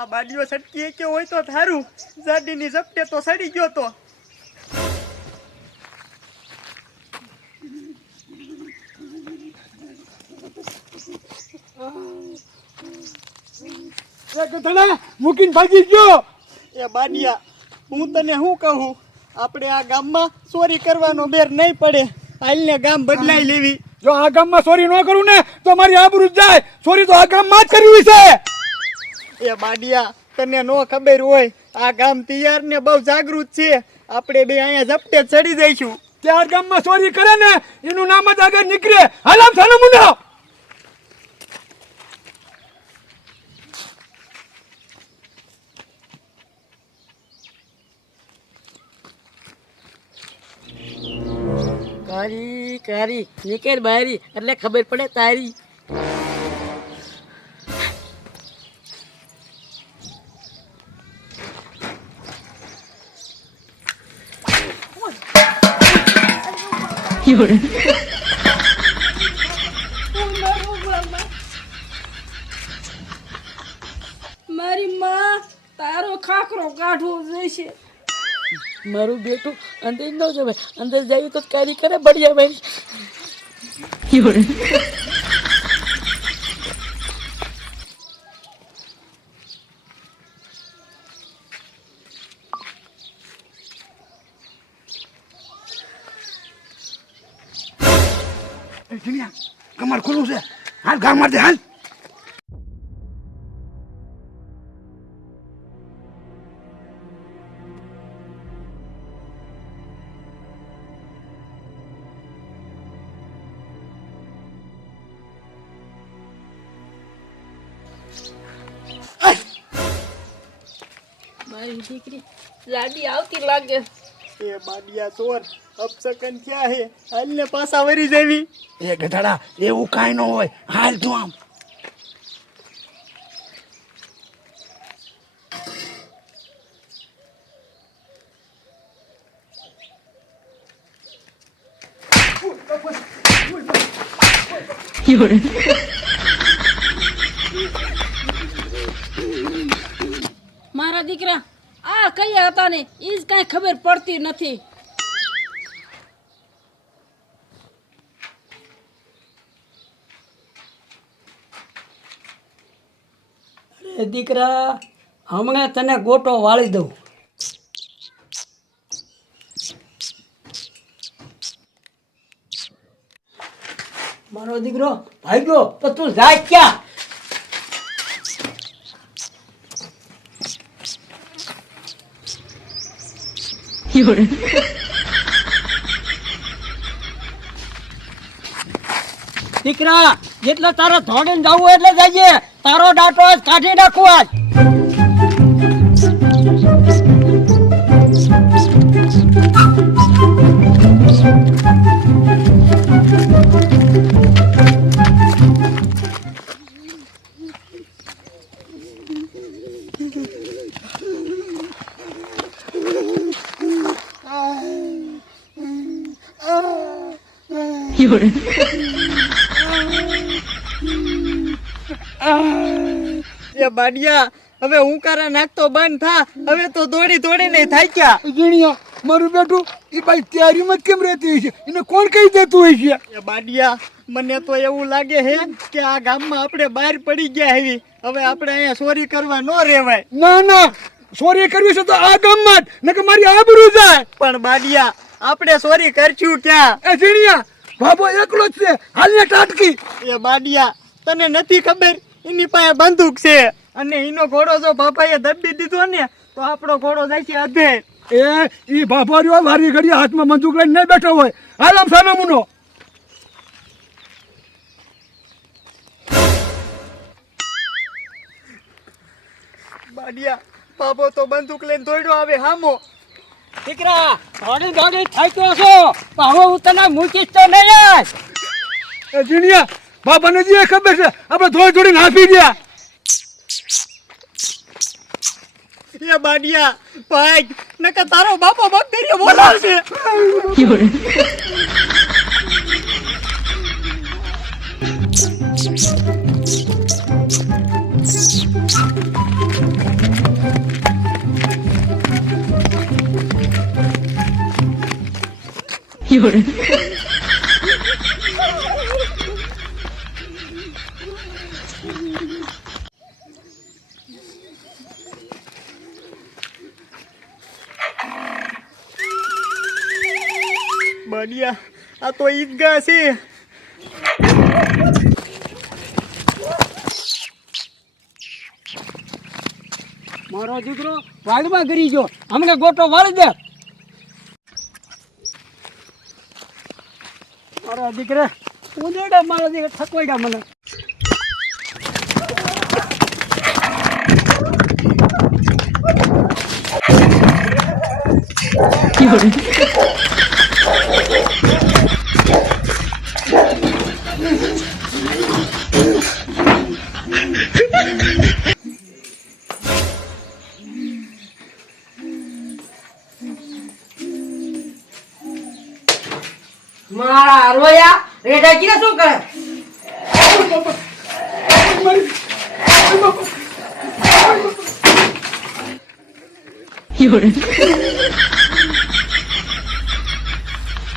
આ બાડીઓ સટકી કે હોય તો થારું, જાડીની ઝપટે તો સડી ગયો તો. મૂકીને ભાગી ગયો. એ બાડિયા, હું તને શું કહું, આપણે આ ગામમાં ચોરી કરવાનો બેર નહીં પડે. હાલને ગામ બદલાઈ લેવી. જો આ ગામમાં ચોરી ન કરું ને તો મારી આબરૂ જાય. ચોરી તો આ ગામમાં જ કરવી છે. એ બાડિયા, તને નો ખબર હોય, આ ગામ તૈયાર ને બહુ જાગૃત છે. આપણે બે અહીંયા ઝપટે ચડી જઈશું. ચાર ગામમાં ચોરી કરે ને એનું નામ જ આગળ નીકળે. હાલામ થાનો મુંડો. કારી કારી નીકળ બારી એટલે ખબર પડે તારી. મારી માં તારો ખાખરો કાઢવો જોઈશે. મારું બેટું અંદર ન જવાય, અંદર જાય તો કારી કરે બઢિયા ભાઈ. કમર ખુલ્લું છે. હાલ ગામમાં હાલ. મારી દીકરી લાડી આવતી લાગે. એ બાડિયા ચોર અપસકન થયા હે. હાલને પાછા વરી જવી. એ ગધાડા, એવું કાંઈ ન હોય. હાલ તું આમ. મારા દીકરા આ કયા હતા ને એ જ કાંઈ ખબર પડતી નથી. અરે દીકરા, હમણાં તને ગોટો વાળી દઉં. મારો દીકરો ભાગ્યો તો તું જાય ક્યાં? દીકરા, જેટલો તારો ધોડીને જવું એટલે જઈએ. તારો ડાટો જ કાઢી નાખું આજ. એ બાડિયા, હવે હુંકારા નાખતો બંધ થા. હવે તો દોડી દોડીને થાક્યા. જીણિયા, મારું બેટું એ ભાઈ તૈયારીમાં જ કેમ રહેતી હોય છે? એને કોણ કહી દેતું હોય છે? એ બાડિયા, મને તો એવું લાગે છે કે આ ગામમાં આપણે બહાર પડી ગયા heavy. હવે આપણે અહીંયા ચોરી કરવા ન રહેવાય. ના ના, ચોરી કરવી છે તો આ ગામમાં જ, નકર મારી આબરૂ જાય. પણ બાડિયા, આપણે ચોરી કરશું ક્યાં? એ જીણિયા, બાબો એકલો જ છે. હાલને ટાટકી. એ બાડિયા, તને નથી ખબર, એની પાસે બંદૂક છે અને એનો ઘોડો જો બાપાએ દબી દીધો ને તો આપણો ઘોડો જાય છે અધે. એ ઈ બાબા વારી ઘડી હાથમાં બંદૂક લઈને નહીં બેઠો હોય. હાલ આમ સાનો મુનો. બાડિયા, બાબો તો બંદૂક લઈને દોડ્યો આવે હામો. દીકરા, ધોડી ધોડી થાક્યો છો, પણ હવે હું તને મૂકીશ તો નહીં. એ જીણિયા, બાબાને જે ખબર છે આપણે ધોઈ ધોડીને હાંફી ગયા. એ બાડિયા, ભાઈ નકર તારો બાપો બકરીઓ બોલાવશે. બડિયા આ તો ઈદગાહ છે. મારો દીકરો વાડમાં ગરી ગયો, અમને ગોટો વાળી દે. મારા દીકરા ઉંદેડા, મારા દીકરા થકવાડ્યા મને. મારા હરવૈયા રેડા કીને શું કરે? મારી-